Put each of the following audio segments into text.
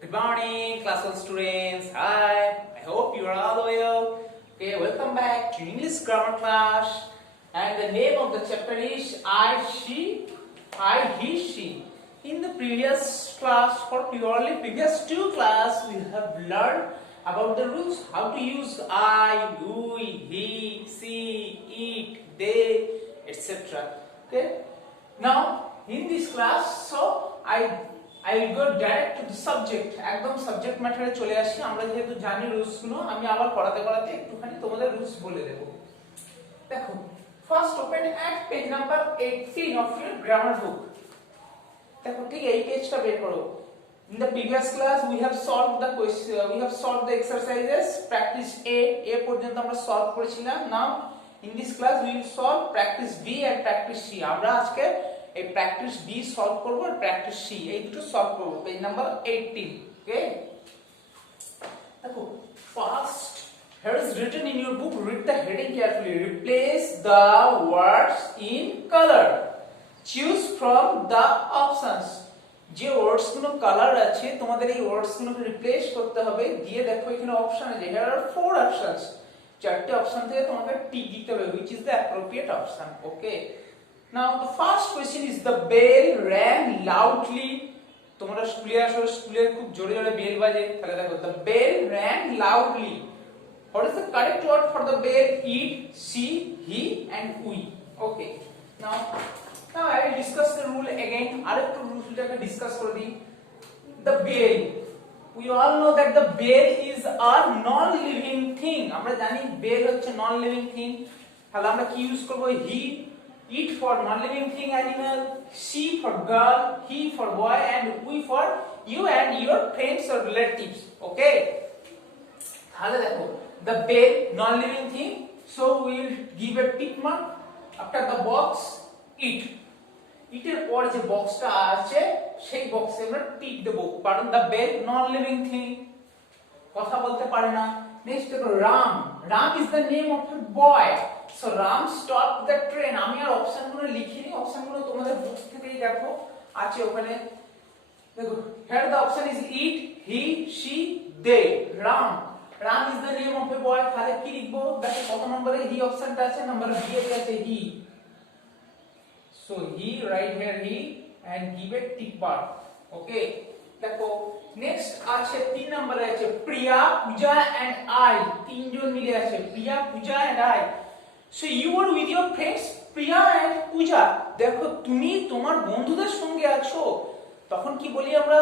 Good morning, class 1 students. Hi, I hope you are all well. Okay, welcome back to English grammar class. And the name of the chapter is I, he, she. In the previous class, for purely previous two class, we have learned about the rules, how to use I, we, he, she, it, they, etc. Okay. Now, in this class, so I will go direct to the subject. একদম সাবজেক্ট ম্যাটারে চলে আসি। আমরা যেহেতু জানি রুলস গুলো, আমি আবার পড়াতে পড়াতে একটুখানি তোমাদের রুলস বলে দেব। দেখো, first open at page number 18 of your grammar book. দেখো ঠিক এই পেজটা বের করো। In the previous class we have solved the question, we have solved the exercises practice A পর্যন্ত আমরা সলভ করেছিলাম। Now in this class we will solve practice B and practice C। আমরা আজকে এই প্র্যাকটিস বি সলভ করব আর practice C এই দুটো সলভ করব পেজ নাম্বার 18 ওকে দেখো first here is written in your book, read the heading carefully, replace the words in color, choose from the options। যে ওয়ার্ডস গুলো কালার আছে তোমাদের এই ওয়ার্ডস গুলোকে রিপ্লেস করতে হবে। দিয়ে দেখো এখানে অপশন আছে, here are four options, চারটি অপশন থেকে তোমাকে টিক দিতে হবে which is the appropriate option। Okay Now the first question is the bell rang loudly। তোমরা স্কুলে আসো, স্কুলে খুব জোরে জোরে বেল বাজে, তাহলে দেখো the bell rang loudly। What is the correct word for the bell? It, she, he and we। Okay, now I will discuss the rule again। আরেকটু রুলটাকে ডিসকাস করে দিই। The bell, we all know that the bell is a non living thing। আমরা জানি bell হচ্ছে non living thing, তাহলে আমরা কি ইউজ করব? he, it for non-living thing animal, she for girl, he for boy and we for you and your friends or relatives। Okay, তাহলে দেখো the bell non-living thing, so we will give a tick mark after the box it। এর পর যে বক্সটা আছে সেই বক্সে আমরা টিক দেব, কারণ the bell non-living thing, কথা বলতে পারে না। নেক্সট দেখো রাম, Ram is the name of a boy, so Ram stopped the train। আমি আর অপশনগুলো লিখিনি, অপশনগুলো তোমাদের বুক থেকেই দেখো আছে ওখানে। দেখো here the option is it, he, she, they। Ram, Ram is the name of a boy, তাহলে কি লিখবো? দেখো কত নম্বরে he অপশনটা আছে, নাম্বার বি এর আছে he, so he write here he and give a tick mark। Okay, দেখো নেক্সট আছে 3 নম্বরে আছে প্রিয়া, পূজা এন্ড আই। তিনজন মিলে আছে Priya, Puja and I. So you are with your friends Priya and Pooja। দেখো তুমি তোমার বন্ধুদের সঙ্গে আছো, তখন কি বলি আমরা?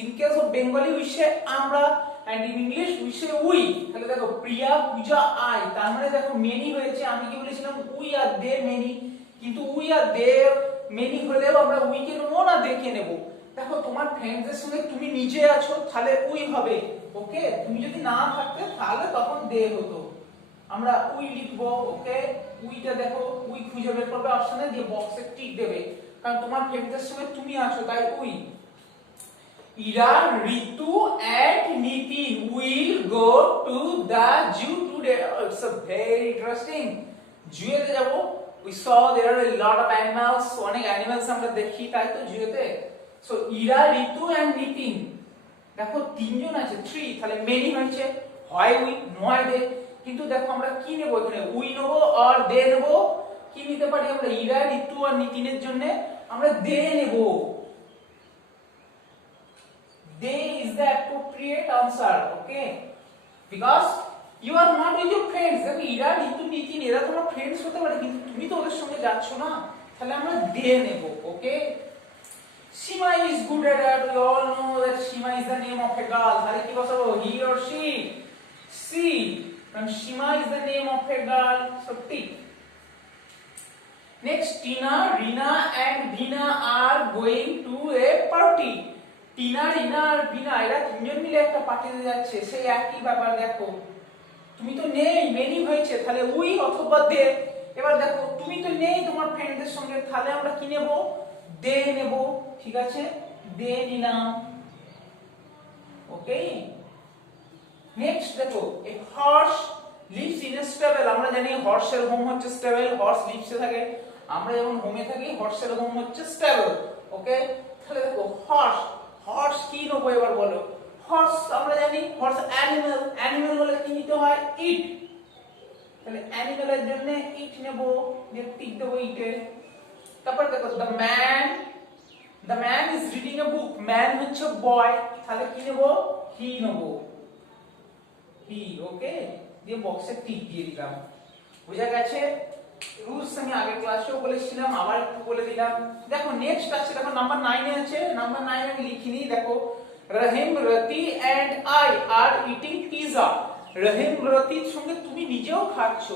in case of Bengali we say আমরা and in English we say we। তাহলে দেখো প্রিয়া, পূজা, আই, তার মানে দেখো many হয়েছে। আমি কি বলেছিলাম? we আর they many, কিন্তু we আর they many হলেও আমরা we কে নেব না they কে নেব। দেখো তোমার ফ্রেন্ডসদের সঙ্গে তুমি নিজে আছো, তাহলে we হবে। ওকে, তুমি যদি না থাকতে তাহলে তখন they হতো। আমরা উই লিখবো। ওকে, উইটা দেখো উই খুঁজে বের করবে অপশনে, দিয়ে বক্সে টিক দেবে, কারণ তোমার ফ্রেন্ডদের সঙ্গে তুমি আছো তাই we. Ira, Ritu and Nitin will go to the zoo today. It's a very interesting. জুয়েতে যাব, we saw there are a lot of animals, অনেক অ্যানিমালস আমরা দেখি তাই তো জুয়েতে। সো ইরা, ঋতু এন্ড নিতিন, দেখো তিনজন আছে 3, তাহলে মেনি হয়েছে, হয় উই নয় দে। কিন্তু দেখো আমরা কি নেব এখানে? উই নেব আর দে নেব। কি নিতে পারি আমরা? ইরা, ঋতু আর নিতিনের জন্য আমরা দে নেব। দে is the appropriate answer। Okay, because you are not with your friends। দেখো ইরা, ঋতু, নিতিন এরা তোমার ফ্রেন্ডস হতে পারে, কিন্তু তুমি তো ওদের সঙ্গে যাচ্ছ না, তাহলে আমরা দে নেব। ওকে, Shima is good at that। We all know that Shima is the name of a girl। তাহলে কি বসাবো? he or she, she, and Shima is the name of a girl, so tick। Next, Tina, Rina and Bina are going to a party। Tina, রিনা আর বিনা এরা তিনজন মিলে একটা পার্টিতে যাচ্ছে, সেই একই ব্যাপার। দেখো তুমি তো নেই, মেনি হয়েছে, তাহলে উই অথবা দে। এবার দেখো তুমি তো নেই তোমার ফ্রেন্ডদের সঙ্গে, তাহলে আমরা কি নেব? দে নেব। ঠিক আছে, দে নিলাম। ওকে, নেক্সট দেখো এ horse lives in a stable. আমরা জানি হর্সের হোম হচ্ছে স্টেবল, হর্স লিভসে থাকে। আমরা যখন হোমে থাকি হর্সের হোম হচ্ছে স্টেবল। ওকে, তাহলে দেখো হর্স, হর্স কি নেবো এবার বলো? হর্স আমরা জানি হর্স অ্যানিমাল, অ্যানিমাল বলে কি নিতে হয় ইট, তাহলে অ্যানিমালের জন্য ইট নেব, যে টিক দেবো ইটে। তারপর দেখো the man is reading a বুক, ম্যান হচ্ছে বয়, তাহলে কি নেব হি নেব, হি। ওকে, দিয়ে বক্সে টিক দিয়ে দিলাম। বুঝা গেছে? রুলস আমি আগের ক্লাসেও বলেছিলাম, আবার একটু বলে দিলাম। দেখো নেক্সট আছে, দেখো নাম্বার 9 এ আছে, নাম্বার 9 আমি লিখিনি। দেখো Rahim, Rati and I are eating pizza. Rahim রতির সঙ্গে তুমি নিজেও খাচ্ছ,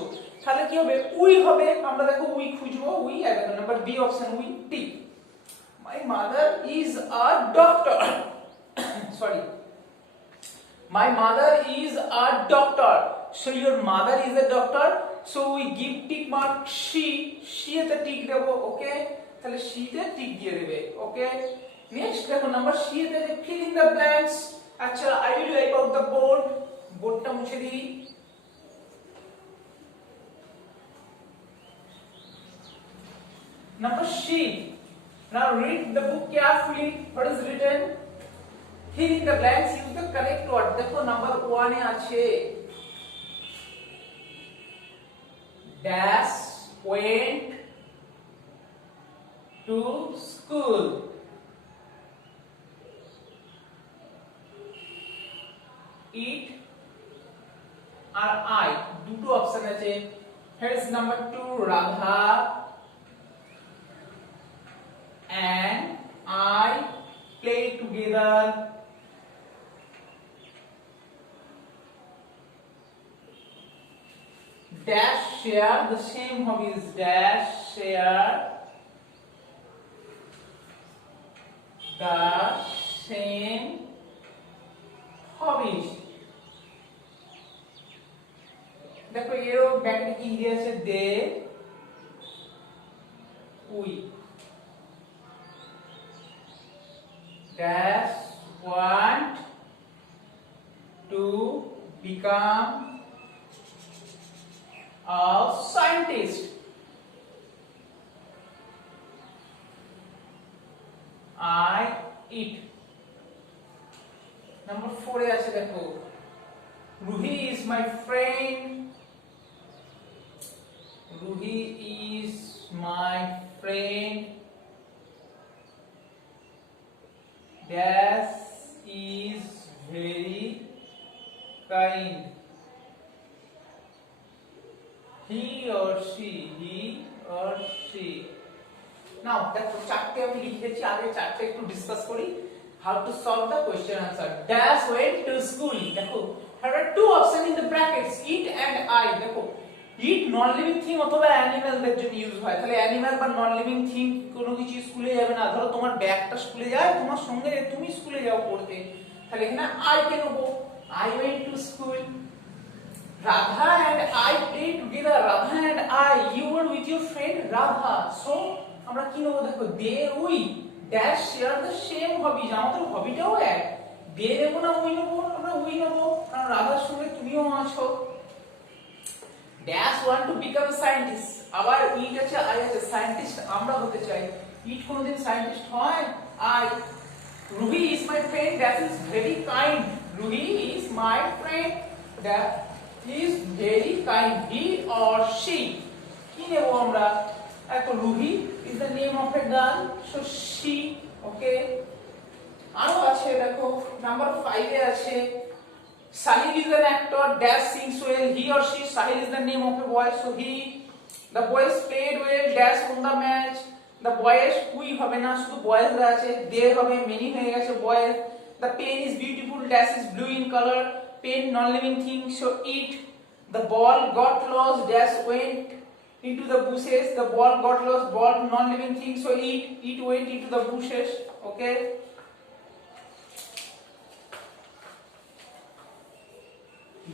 তাহলে কি হবে উই হবে। আমরা দেখো উই খুঁজবো, we are number B option we tick. My mother is a doctor, sorry, my mother is a doctor, so your mother is a doctor, so we give tick mark she তে টিক দেব। ওকে, তাহলে she তে টিক দিয়ে দেবে। ওকে, নেক্সট দেখো number C তে fill in the blanks। আচ্ছা, I will wipe out the board, বোর্ডটা মুছে দিই। Number C, now read the book carefully, what is written, fill in the blanks, use the correct word। দেখো নাম্বার 1 এ আছে dash went to school, it আর I দুটো option আছে। here is number 2, Radha and I play together, dash share the same hobbies, dash share the same hobbies। দেখো এরও ব্যাকেটে কি দিয়ে আছে, they we, dash want to become a scientist, I eat। Number 4 এ আছে দেখো Ruhi is my friend, Ruhi is my friend, dash is very kind, he or she, he or she। নাও দেখো চারটে আমি লিখেছি, আগে চারটে একটু ডিসকাস করি। how to solve the question answer, dash went to school। দেখো there are two options in the brackets, it and I। দেখো it নন লিভিং থিং অথবা অ্যানিমালদের জন্য ইউজ হয়, তাহলে অ্যানিমাল বা নন লিভিং থিং কোনো কিছু স্কুলে যাবে না। ধরো তোমার ব্যাগটা স্কুলে যায়, তোমার সঙ্গে তুমি স্কুলে যাও পড়তে, তাহলে এখানে I কে নেব, I went to school। Radha and I play together, Radha and I, you were with your friend Radha, so আমরা কি নেব দেখো they we dash share the same hobbies, আমাদের হবিটাও এক, they নেব না we নেব, আমরা we নেব কারণ রাধার সঙ্গে তুমিও আছো। dash want to become a scientist, আবার it আছে I আছে, সায়েন্টিস্ট আমরা হতে চাই, it কোনদিন সায়েন্টিস্ট হয় I। Ruhi is my friend, that is very kind, Ruhi is my friend, that is very kind, he or she কি নেব আমরা, এখন Ruhi is the name of a girl, so she। ওকে, আরো আছে দেখো নাম্বার 5 এ আছে Sahil is an actor, dash sings well, he or she, Sahil is the name of a boy, so he, the boys played well, dash won the match, the boys we হবে না, শুধু boys রা আছে, they হবে many হয়ে গেছে boys, the pen is beautiful, dash is blue in color, pen non living thing, so it, the ball got lost, dash went into the bushes, the ball got lost, ball non living thing, so it went into the bushes। okay,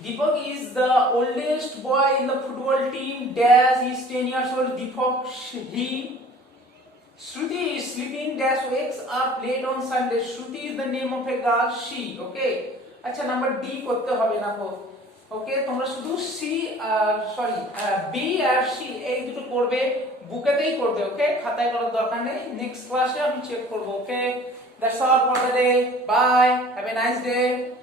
Deepak is the oldest boy in the football team, dash is 10 years old, Deepak he। Shruti is sleeping, dash wakes up late on Sunday, Shruti is the name of a girl, she। okay, আচ্ছা number D করতে হবে না কো। ওকে, তোমরা শুধু C sorry B আর সি এই দুটো করবে, বুকেতেই করবে। ওকে, খাতায় করার দরকার নেই, নেক্সট ক্লাসে আমি চেক করব। ওকে। That's all for the day. Bye. Have a nice day.